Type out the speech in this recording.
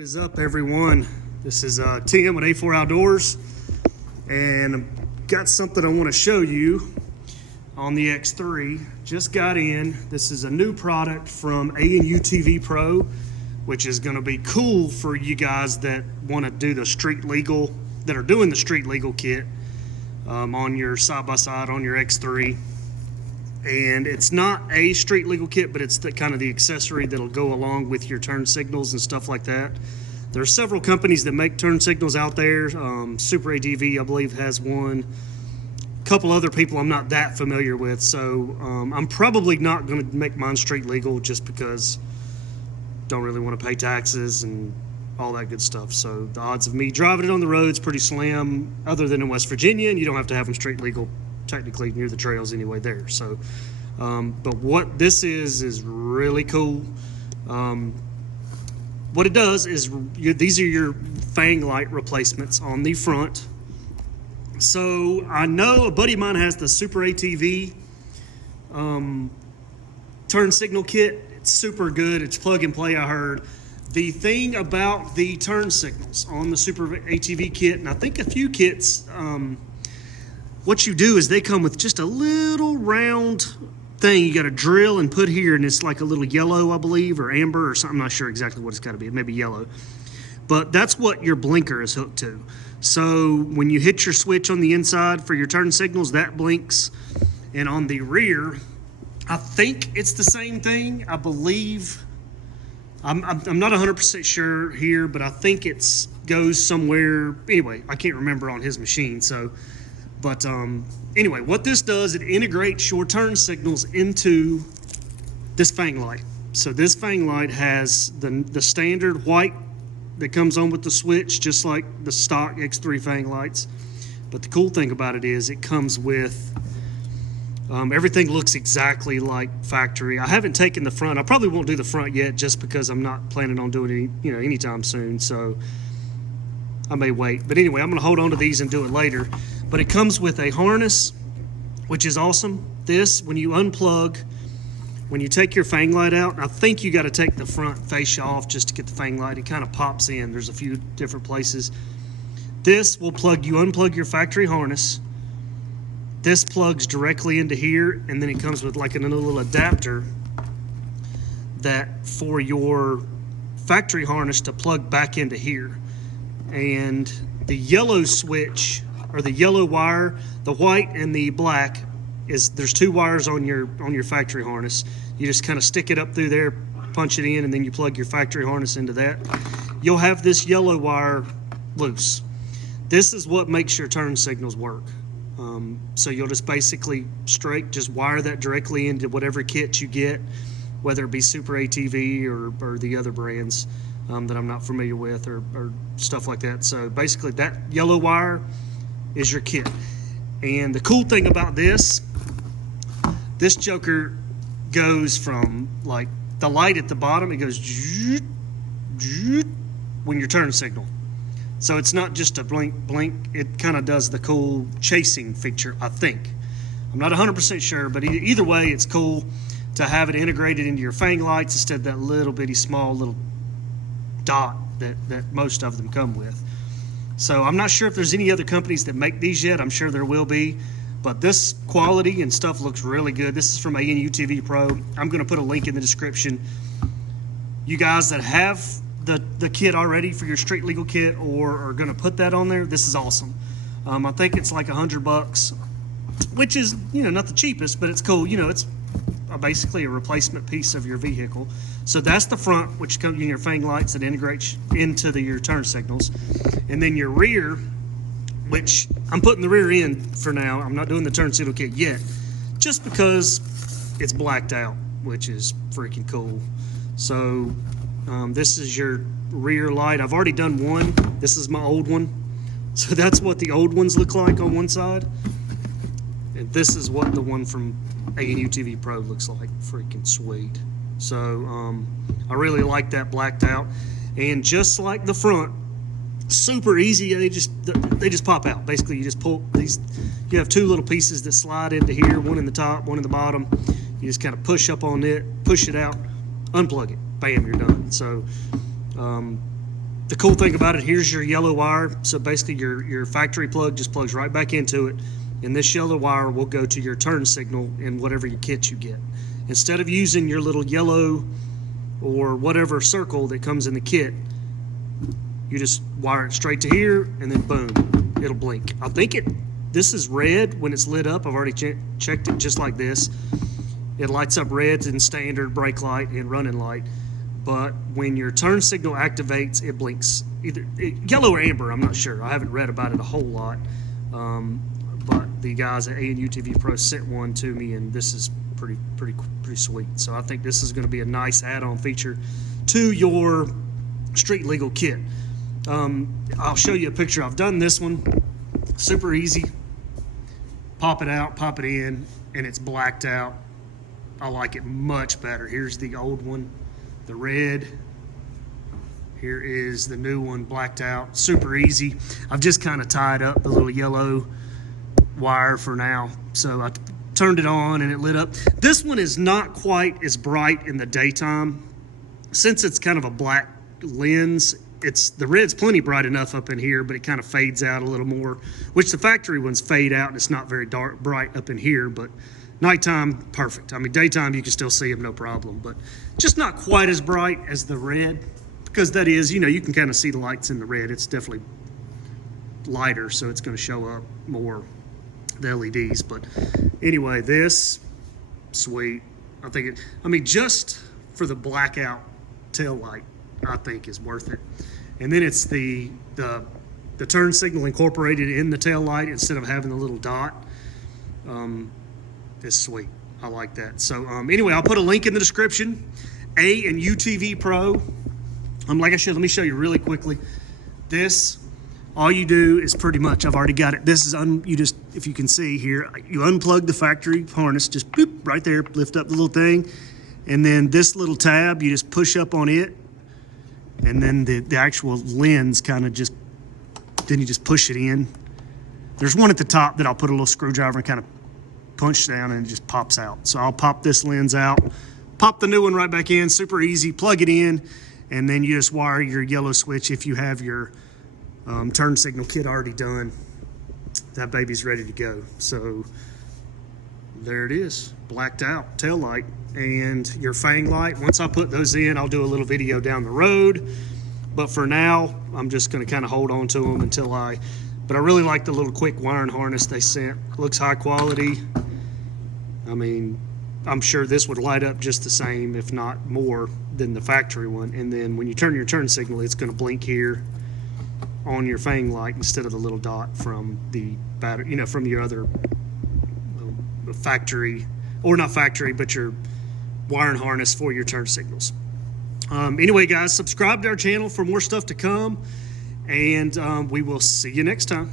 What is up, everyone? This is Tim with A4 Outdoors, and I've got something I want to show you on the X3. Just got in. This is a new product from A&U TV Pro, which is going to be cool for you guys that want to do the street legal, that are doing the street legal kit on your side-by-side on your X3. And it's not a street legal kit, but it's the kind of the accessory that'll go along with your turn signals and stuff like that. There are several companies that make turn signals out there. Super ADV, I believe, has one. A couple other people I'm not that familiar with, so I'm probably not going to make mine street legal just because I don't really want to pay taxes and all that good stuff. So the odds of me driving it on the road is pretty slim, other than in West Virginia, and you don't have to have them street legal technically near the trails anyway there. So but what this is really cool. What it does is these are your Fang light replacements on the front. So I know a buddy of mine has the Super ATV turn signal kit. It's super good. It's plug and play, I heard. The thing about the turn signals on the Super ATV kit, and I think a few kits, what you do is they come with just a little round thing you got to drill and put here, and it's like a little yellow, I believe, or amber or something. I'm not sure exactly what it's got to be. It may be yellow. But that's what your blinker is hooked to. So when you hit your switch on the inside for your turn signals, that blinks. And on the rear, I think it's the same thing. I believe, I'm not 100% sure here, but I think it's goes somewhere. Anyway, I can't remember on his machine. So, but anyway, what this does, it integrates your turn signals into this Fang light. So this Fang light has the standard white that comes on with the switch, just like the stock X3 Fang lights. But the cool thing about it is it comes with, everything looks exactly like factory. I haven't taken the front. I probably won't do the front yet just because I'm not planning on doing it anytime soon. So I may wait. But anyway, I'm going to hold on to these and do it later. But it comes with a harness, which is awesome. This, when you unplug, when you take your Fang light out, I think you got to take the front fascia off just to get the Fang light. It kind of pops in. There's a few different places. This will unplug your factory harness. This plugs directly into here, and then it comes with like a little adapter that for your factory harness to plug back into here. And the yellow switch, or the yellow wire, the white and the black, there's two wires on your factory harness. You just kind of stick it up through there, punch it in, and then you plug your factory harness into that. You'll have this yellow wire loose. This is what makes your turn signals work. So you'll just basically just wire that directly into whatever kit you get, whether it be Super ATV or the other brands that I'm not familiar with, or stuff like that. So basically that yellow wire is your kit. And the cool thing about this joker goes from like the light at the bottom, it goes when your turn signal. So it's not just a blink, it kind of does the cool chasing feature, I think. I'm not 100% sure, but either way, it's cool to have it integrated into your Fang lights instead of that little bitty small little dot that most of them come with. So I'm not sure if there's any other companies that make these yet. I'm sure there will be. But this quality and stuff looks really good. This is from A&U TV Pro. I'm going to put a link in the description. You guys that have the kit already for your street legal kit or are going to put that on there, this is awesome. I think it's like $100, which is, not the cheapest, but it's cool. It's basically a replacement piece of your vehicle. So that's the front, which comes in your Fang lights that integrates into your turn signals. And then your rear, which I'm putting the rear in for now. I'm not doing the turn signal kit yet, just because it's blacked out, which is freaking cool. So this is your rear light. I've already done one. This is my old one. So that's what the old ones look like on one side. And this is what the one from A&U TV Pro looks like. Freaking sweet. So I really like that blacked out. And just like the front, super easy. They just pop out. Basically, you just pull these. You have two little pieces that slide into here, one in the top, one in the bottom. You just kind of push up on it, push it out, unplug it. Bam, you're done. So The cool thing about it, here's your yellow wire. So basically your factory plug just plugs right back into it. And this yellow wire will go to your turn signal in whatever your kit you get. Instead of using your little yellow or whatever circle that comes in the kit, you just wire it straight to here and then boom, it'll blink. I think this is red when it's lit up. I've already checked it just like this. It lights up red in standard, brake light, and running light. But when your turn signal activates, it blinks either yellow or amber. I'm not sure. I haven't read about it a whole lot. But the guys at A&U TV Pro sent one to me, and this is pretty sweet. So I think this is going to be a nice add-on feature to your street legal kit. I'll show you a picture. I've done this one. Super easy. Pop it out, pop it in, and it's blacked out. I like it much better. Here's the old one, the red. Here is the new one, blacked out. Super easy. I've just kind of tied up the little yellow wire for now. So I turned it on and it lit up. This one is not quite as bright in the daytime. Since it's kind of a black lens, the red's plenty bright enough up in here, but it kind of fades out a little more, which the factory ones fade out and it's not very bright up in here, but nighttime, perfect. I mean, daytime, you can still see them, no problem, but just not quite as bright as the red, because that is, you can kind of see the lights in the red. It's definitely lighter, so it's going to show up more, the LEDs. But anyway, this, sweet. I mean, just for the blackout tail light, I think is worth it. And then it's the turn signal incorporated in the tail light instead of having the little dot. It's sweet. I like that. So anyway, I'll put a link in the description. A&U TV Pro. Like I said, let me show you really quickly. This, all you do is pretty much, I've already got it. This is, if you can see here, you unplug the factory harness, just boop, right there, lift up the little thing. And then this little tab, you just push up on it. And then the actual lens kind of then you just push it in. There's one at the top that I'll put a little screwdriver and kind of punch down and it just pops out. So I'll pop this lens out, pop the new one right back in, super easy, plug it in, and then you just wire your yellow switch if you have your turn signal kit already done. That baby's ready to go. So there it is, blacked out tail light and your Fang light. Once I put those in, I'll do a little video down the road. But for now, I'm just going to kind of hold on to them until but I really like the little quick wiring harness they sent. Looks high quality. I mean, I'm sure this would light up just the same, if not more, than the factory one. And then when you turn your turn signal, it's going to blink here on your Fang light instead of the little dot from the battery, from your other factory, or not factory, but your wiring harness for your turn signals. Anyway, guys, subscribe to our channel for more stuff to come, and we will see you next time.